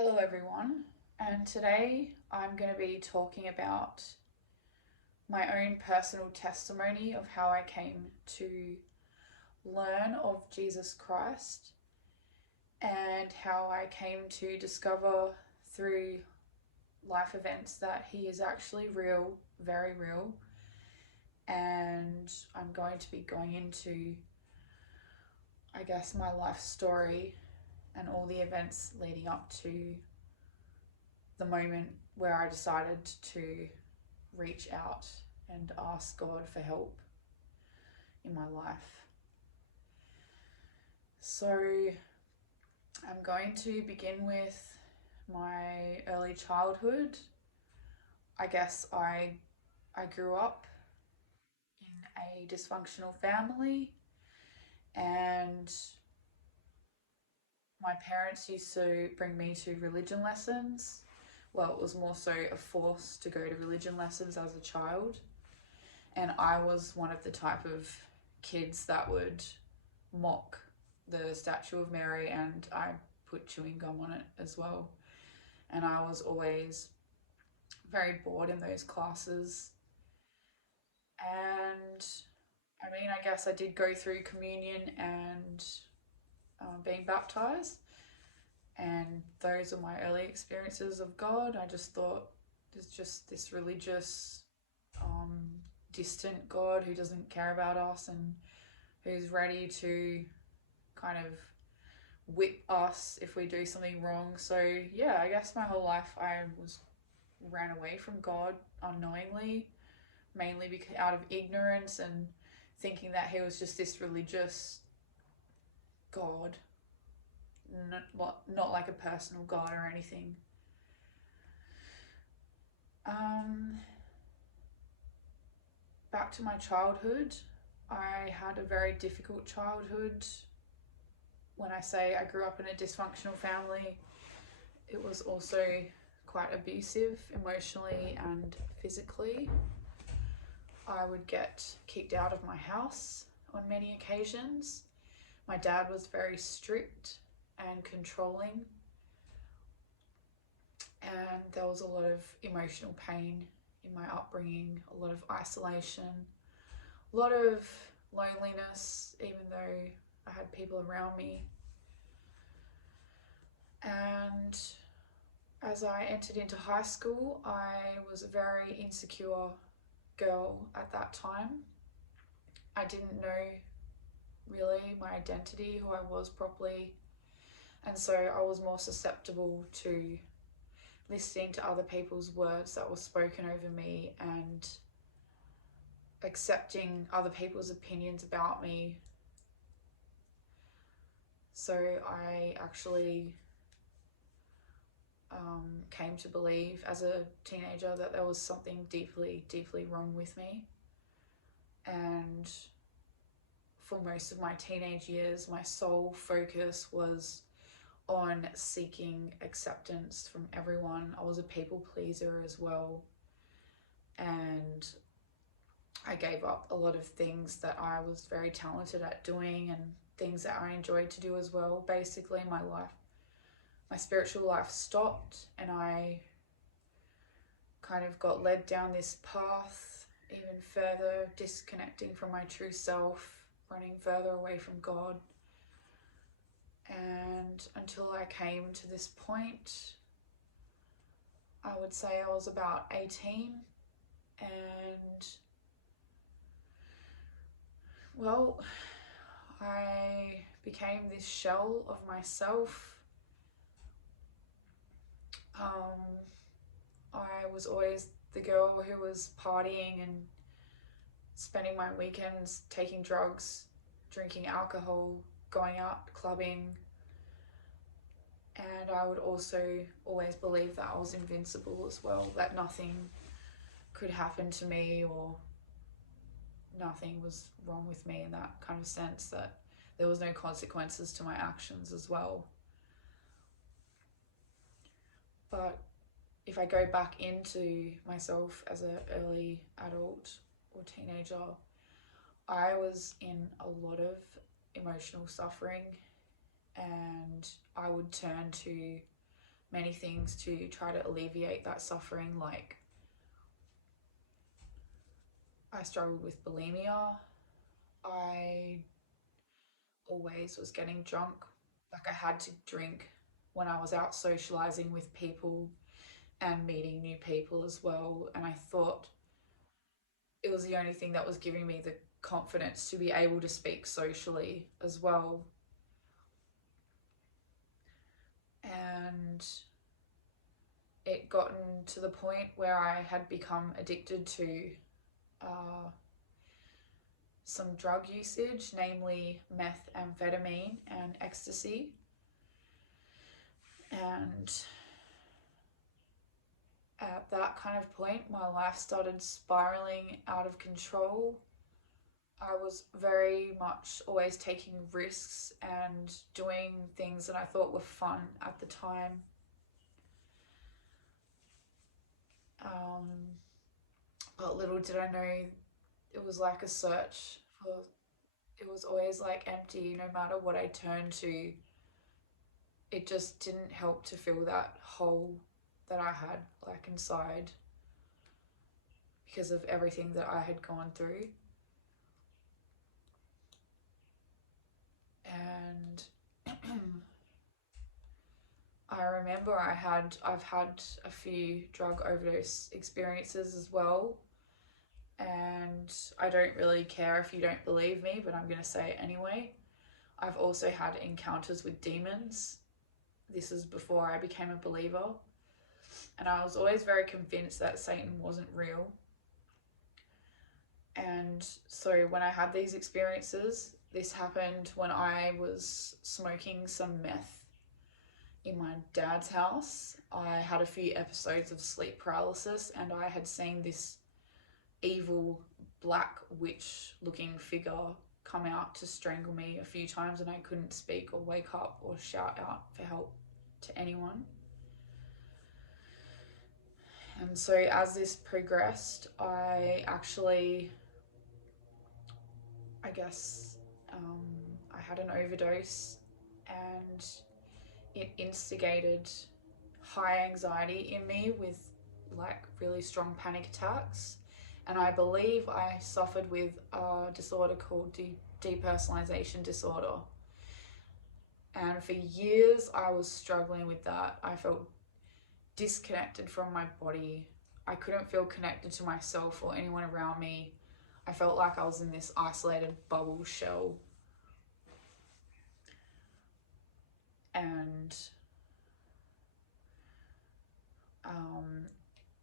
Hello, everyone, and today I'm going to be talking about my own personal testimony of how I came to learn of Jesus Christ and how I came to discover through life events that He is actually real, very real. And I'm going to be going into, I guess, my life story and all the events leading up to the moment where I decided to reach out and ask God for help in my life. So, I'm going to begin with my early childhood. I guess I grew up in a dysfunctional family, and my parents used to bring me to religion lessons. Well, it was more so a force to go to religion lessons as a child. And I was one of the type of kids that would mock the statue of Mary, and I put chewing gum on it as well. And I was always very bored in those classes. And I guess I did go through communion and being baptized, and those are my early experiences of God. I just thought there's just this religious, um, distant God who doesn't care about us and who's ready to kind of whip us if we do something wrong. So yeah, I guess my whole life I was ran away from God unknowingly, mainly because out of ignorance and thinking that He was just this religious God, not like a personal God or anything. Um, Back to my childhood, I had a very difficult childhood. When I say I grew up in a dysfunctional family, it was also quite abusive emotionally and physically. I would get kicked out of my house on many occasions. My dad was very strict and controlling, and there was a lot of emotional pain in my upbringing, a lot of isolation, a lot of loneliness, even though I had people around me. And as I entered into high school, I was a very insecure girl at that time. I didn't know really my identity, who I was properly, and so I was more susceptible to listening to other people's words that were spoken over me and accepting other people's opinions about me. So I actually came to believe as a teenager that there was something deeply, deeply wrong with me. And for most of my teenage years, my sole focus was on seeking acceptance from everyone. I was a people pleaser as well. And I gave up a lot of things that I was very talented at doing and things that I enjoyed to do as well. Basically, my spiritual life stopped, and I kind of got led down this path even further, disconnecting from my true self, running further away from God. And until I came to this point, I would say I was about 18, and well, I became this shell of myself. I was always the girl who was partying and spending my weekends taking drugs, drinking alcohol, going out clubbing. And I would also always believe that I was invincible as well, that nothing could happen to me or nothing was wrong with me in that kind of sense, that there was no consequences to my actions as well. But if I go back into myself as an early adult or teenager, I was in a lot of emotional suffering, and I would turn to many things to try to alleviate that suffering. Like, I struggled with bulimia. I always was getting drunk. Like, I had to drink when I was out socializing with people and meeting new people as well. And I thought it was the only thing that was giving me the confidence to be able to speak socially as well. And it gotten to the point where I had become addicted to uh, some drug usage, namely methamphetamine and ecstasy. And at that kind of point, my life started spiraling out of control. I was very much always taking risks and doing things that I thought were fun at the time. Um, but little did I know it was like a search for, it was always like empty no matter what I turned to. It just didn't help to fill that hole that I had like inside because of everything that I had gone through. And I remember I've had a few drug overdose experiences as well, and I don't really care if you don't believe me, but I'm going to say it anyway. I've also had encounters with demons. This is before I became a believer, and I was always very convinced that Satan wasn't real. And so when I had these experiences, this happened when I was smoking some meth in my dad's house. I had a few episodes of sleep paralysis, and I had seen this evil black witch looking figure come out to strangle me a few times, and I couldn't speak or wake up or shout out for help to anyone. And so as this progressed, I guess, I had an overdose, and it instigated high anxiety in me with like really strong panic attacks. And I believe I suffered with a disorder called depersonalization disorder. And for years, I was struggling with that. I felt disconnected from my body. I couldn't feel connected to myself or anyone around me. I felt like I was in this isolated bubble shell. And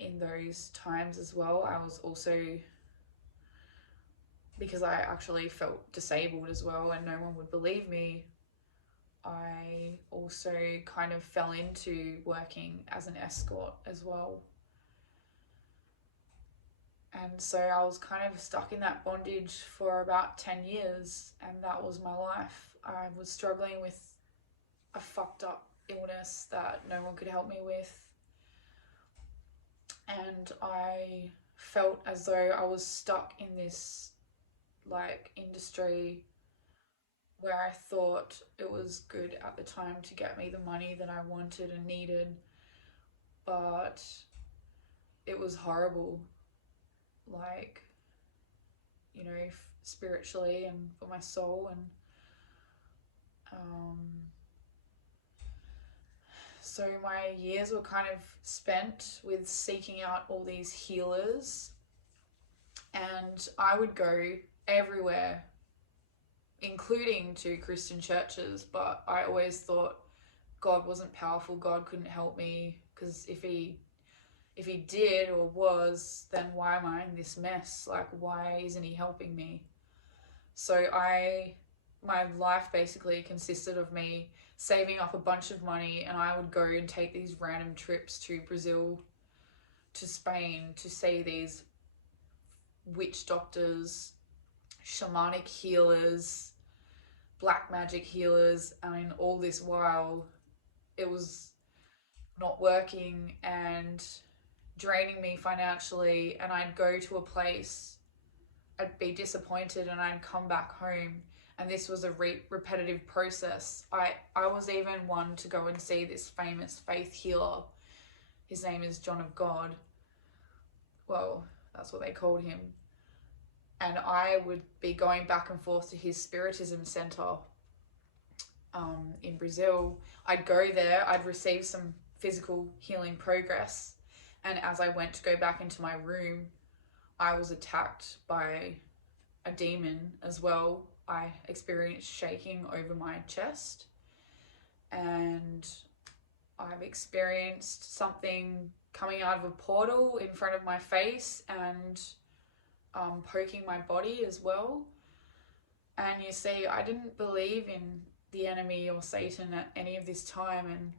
in those times as well, I was also, because I actually felt disabled as well and no one would believe me, I also kind of fell into working as an escort as well. And so I was kind of stuck in that bondage for about 10 years, and that was my life. I was struggling with a fucked up illness that no one could help me with. And I felt as though I was stuck in this like industry where I thought it was good at the time to get me the money that I wanted and needed, but it was horrible, like, you know, spiritually and for my soul. And so my years were kind of spent with seeking out all these healers, and I would go everywhere, including to Christian churches, but I always thought God wasn't powerful. God couldn't help me, because if he did or was, then why am I in this mess? Like, why isn't he helping me? So my life basically consisted of me saving up a bunch of money, and I would go and take these random trips to Brazil, to Spain, to see these witch doctors, shamanic healers, black magic healers. I mean, all this while it was not working and draining me financially. And I'd go to a place, I'd be disappointed, and I'd come back home And this was a repetitive process. I was even one to go and see this famous faith healer. His name is John of God. Well, that's what they called him. And I would be going back and forth to his Spiritism Center in Brazil. I'd go there, I'd receive some physical healing progress. And as I went to go back into my room, I was attacked by a demon as well. I experienced shaking over my chest, and I've experienced something coming out of a portal in front of my face and poking my body as well. And you see, I didn't believe in the enemy or Satan at any of this time, and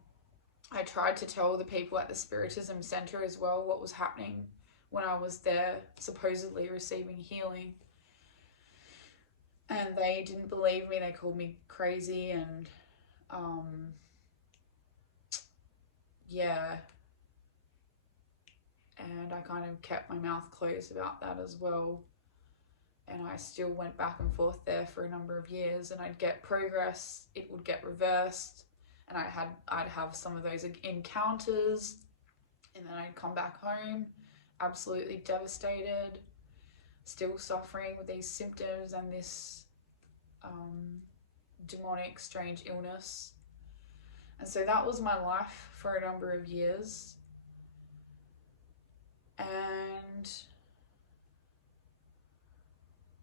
I tried to tell the people at the Spiritism Center as well what was happening when I was there supposedly receiving healing. And they didn't believe me. They called me crazy, and yeah. And I kind of kept my mouth closed about that as well. And I still went back and forth there for a number of years, and I'd get progress, it would get reversed, and I'd have some of those encounters, and then I'd come back home absolutely devastated, still suffering with these symptoms and this demonic strange illness. And so that was my life for a number of years. And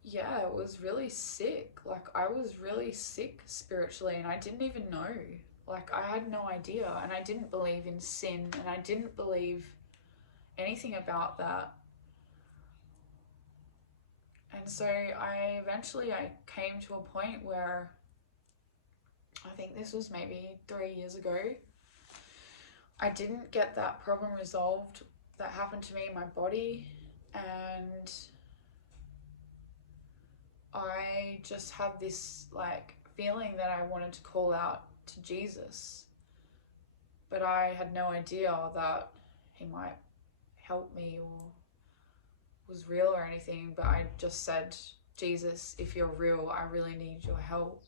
yeah, it was really sick. Like, I was really sick spiritually, and I didn't even know. Like, I had no idea, and I didn't believe in sin, and I didn't believe anything about that. And so I came to a point where I think this was maybe 3 years ago. I didn't get that problem resolved that happened to me in my body, and I just had this like feeling that I wanted to call out to Jesus, but I had no idea that he might help me or was real or anything. But I just said, Jesus, if you're real, I really need your help,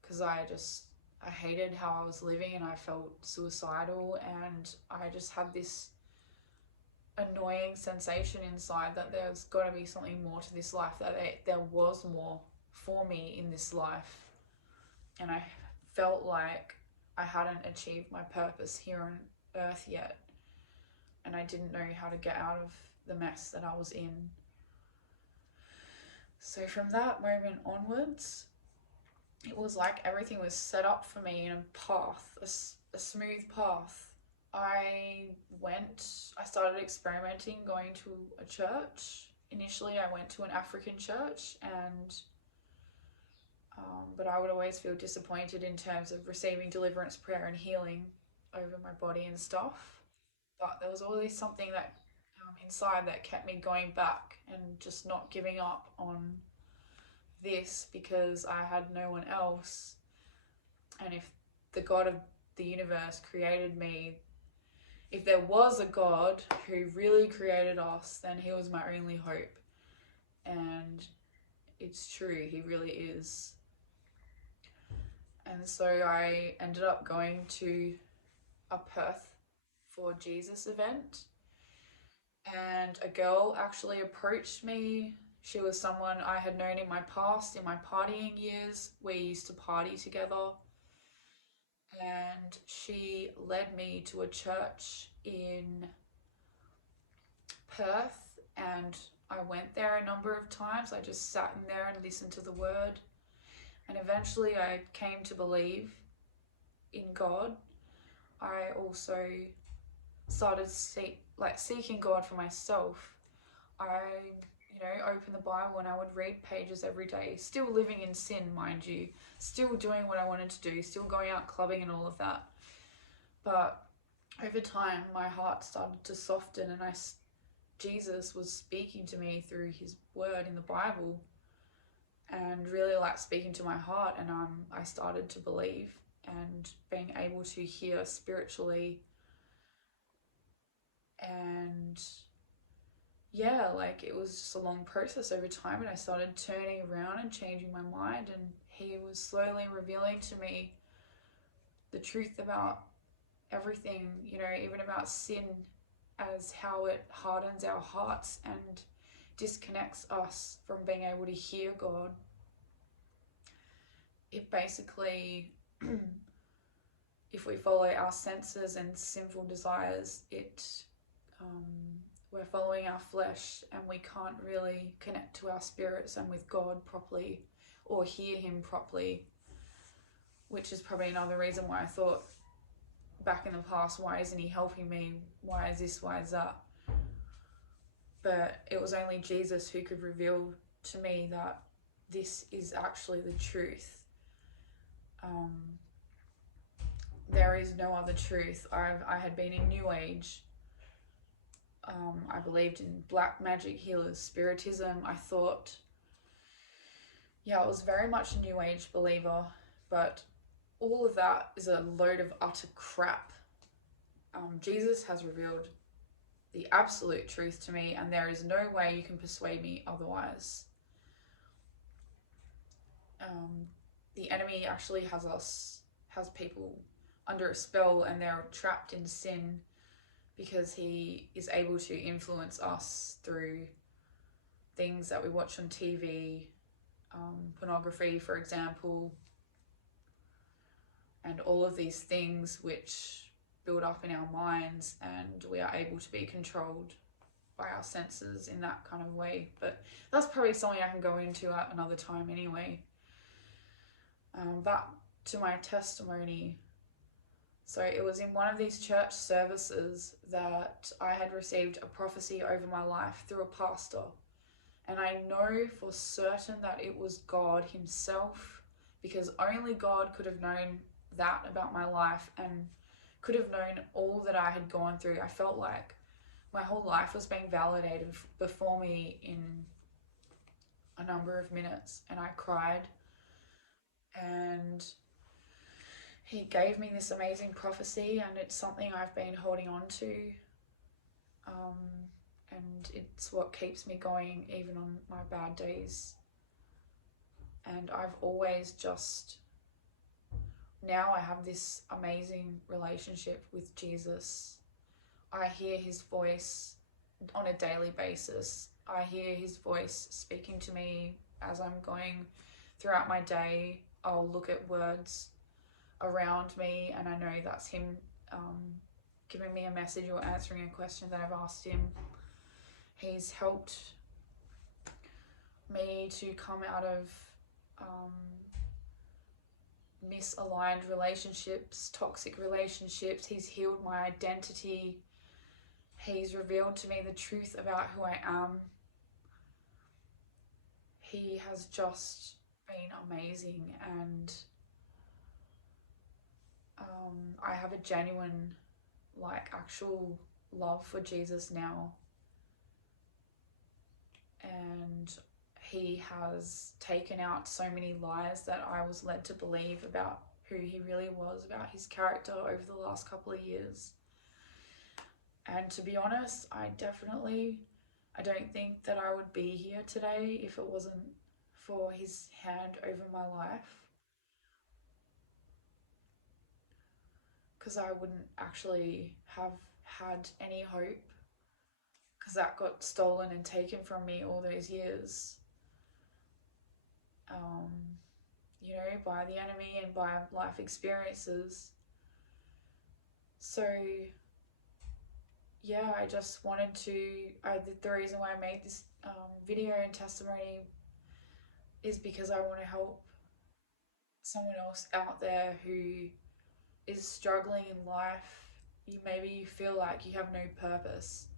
because I hated how I was living, and I felt suicidal, and I just had this annoying sensation inside that there's got to be something more to this life, that there was more for me in this life. And I felt like I hadn't achieved my purpose here on earth yet, and I didn't know how to get out of the mess that I was in. So from that moment onwards, it was like everything was set up for me in a path, a smooth path. I started experimenting, going to a church. Initially, I went to an African church, and but I would always feel disappointed in terms of receiving deliverance prayer and healing over my body and stuff. But there was always something that inside that kept me going back and just not giving up on this, because I had no one else. And if the God of the universe created me, if there was a God who really created us, then he was my only hope. And it's true, he really is. And so I ended up going to a Perth for Jesus event, and a girl actually approached me. She was someone I had known in my past, in my partying years. We used to party together, and she led me to a church in Perth, and I went there a number of times. I just sat in there and listened to the word, and eventually I came to believe in God. I also started seeking God for myself. I opened the Bible and I would read pages every day, still living in sin, mind you, still doing what I wanted to do, still going out clubbing and all of that. But over time, my heart started to soften, and Jesus was speaking to me through his word in the Bible, and really speaking to my heart, and I started to believe and being able to hear spiritually. And yeah, like it was just a long process over time, and I started turning around and changing my mind, and he was slowly revealing to me the truth about everything, you know, even about sin, as how it hardens our hearts and disconnects us from being able to hear God. It basically, if we follow our senses and sinful desires, um, we're following our flesh, and we can't really connect to our spirits and with God properly or hear Him properly, which is probably another reason why I thought back in the past, why isn't He helping me? Why is this? Why is that? But it was only Jesus who could reveal to me that this is actually the truth. Um, there is no other truth. I had been in New Age. I believed in black magic healers, spiritism. I thought, yeah, I was very much a New Age believer, but all of that is a load of utter crap. Jesus has revealed the absolute truth to me, and there is no way you can persuade me otherwise. Um, the enemy actually has people under a spell, and they're trapped in sin because he is able to influence us through things that we watch on TV, pornography, for example, and all of these things which build up in our minds, and we are able to be controlled by our senses in that kind of way. But that's probably something I can go into at another time anyway. Back to my testimony. So it was in one of these church services that I had received a prophecy over my life through a pastor. And I know for certain that it was God Himself, because only God could have known that about my life and could have known all that I had gone through. I felt like my whole life was being validated before me in a number of minutes, and I cried. And He gave me this amazing prophecy, and it's something I've been holding on to. Um, and it's what keeps me going even on my bad days. And I've always just, now I have this amazing relationship with Jesus. I hear His voice on a daily basis. I hear His voice speaking to me as I'm going throughout my day. I'll look at words around me, and I know that's Him giving me a message or answering a question that I've asked Him. He's helped me to come out of misaligned relationships, toxic relationships. He's healed my identity. He's revealed to me the truth about who I am. He has just been amazing, and I have a genuine, like, actual love for Jesus now. And He has taken out so many lies that I was led to believe about who He really was, about His character over the last couple of years. And to be honest, I don't think that I would be here today if it wasn't for His hand over my life. Because I wouldn't actually have had any hope, because that got stolen and taken from me all those years. Um, you know, by the enemy and by life experiences. So, yeah, I just wanted to. The reason why I made this video and testimony is because I want to help someone else out there who is struggling in life. Maybe you feel like you have no purpose.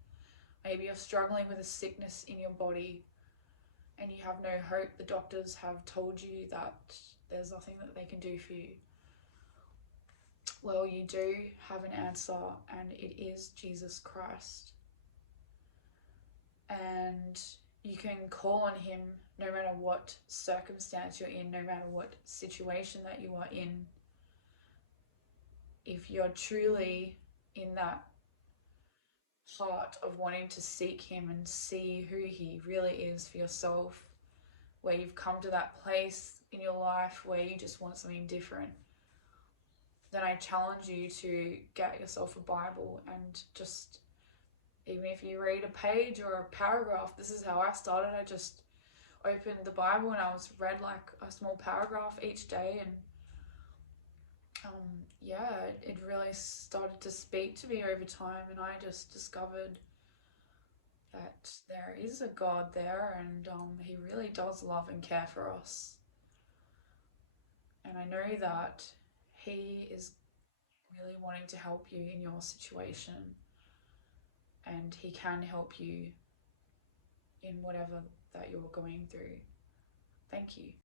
Maybe you're struggling with a sickness in your body and you have no hope. The doctors have told you that there's nothing that they can do for you. Well, you do have an answer, and it is Jesus Christ. And you can call on Him no matter what circumstance you're in, no matter what situation that you are in. If you're truly in that heart of wanting to seek Him and see who He really is for yourself, where you've come to that place in your life where you just want something different, then I challenge you to get yourself a Bible and just, even if you read a page or a paragraph, this is how I started. I just opened the Bible and I was read like a small paragraph each day, and yeah, it really started to speak to me over time, and I just discovered that there is a God there, and He really does love and care for us. And I know that He is really wanting to help you in your situation, and He can help you in whatever that you're going through. Thank you.